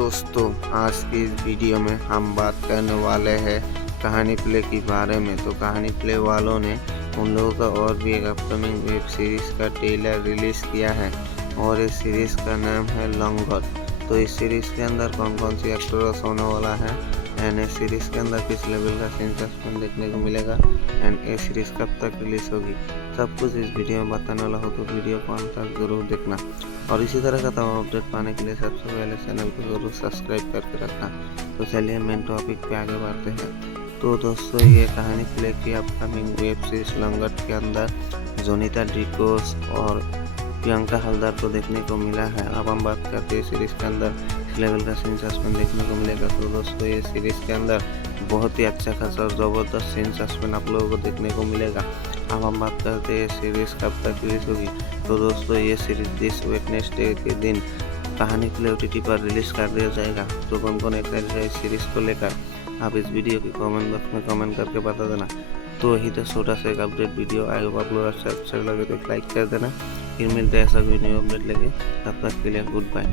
दोस्तों, आज की इस वीडियो में हम बात करने वाले हैं कहानी प्ले के बारे में। तो कहानी प्ले वालों ने उन लोगों का और भी एक अपकमिंग वेब सीरीज़ का ट्रेलर रिलीज़ किया है और इस सीरीज़ का नाम है लॉन्गर। तो इस सीरीज़ के अंदर कौन कौन सी एक्टर्स होने वाला है एंड इस सीरीज़ के अंदर किस लेवल का सीन सस्पेंस देखने को मिलेगा एंड ये सीरीज़ कब तक रिलीज़ होगी, सब कुछ इस वीडियो में बताने वाला हो। तो वीडियो को अंत तक जरूर देखना और इसी तरह का तमाम अपडेट पाने के लिए सबसे पहले चैनल को जरूर सब्सक्राइब करके रखना। तो चलिए मेन टॉपिक पे आगे बढ़ते हैं। तो दोस्तों, ये कहानी प्ले की अपकमिंग वेब सीरीज लॉन्गर के अंदर जोनिता डिकोस और प्रियंका हलदर को देखने को मिला है। अब हम बात करते हैं सीरीज़ के अंदर इस लेवल का सीन सस्पेंस देखने को मिलेगा। तो दोस्तों, ये सीरीज़ के अंदर बहुत ही अच्छा खासा और ज़बरदस्त सीन सस्पेंस आप लोगों को देखने को मिलेगा। अब हम बात करते हैं सीरीज़ कब तक रिलीज होगी। तो दोस्तों, ये सीरीज़ दिस वेडनेसडे के दिन कहानी प्ले OTT पर रिलीज़ कर दिया जाएगा। तो कौन कौन एक्साइटेड है इस सीरीज़ को लेकर, आप इस वीडियो के कमेंट बॉक्स में कमेंट करके बता देना। तो यही तो छोटा सा एक अपडेट वीडियो आएगा, आप लोग अच्छा लगे तो लाइक कर देना। फिर मिलते हैं ऐसा कोई न्यू अपडेट लेके, तब तक के लिए गुड बाय।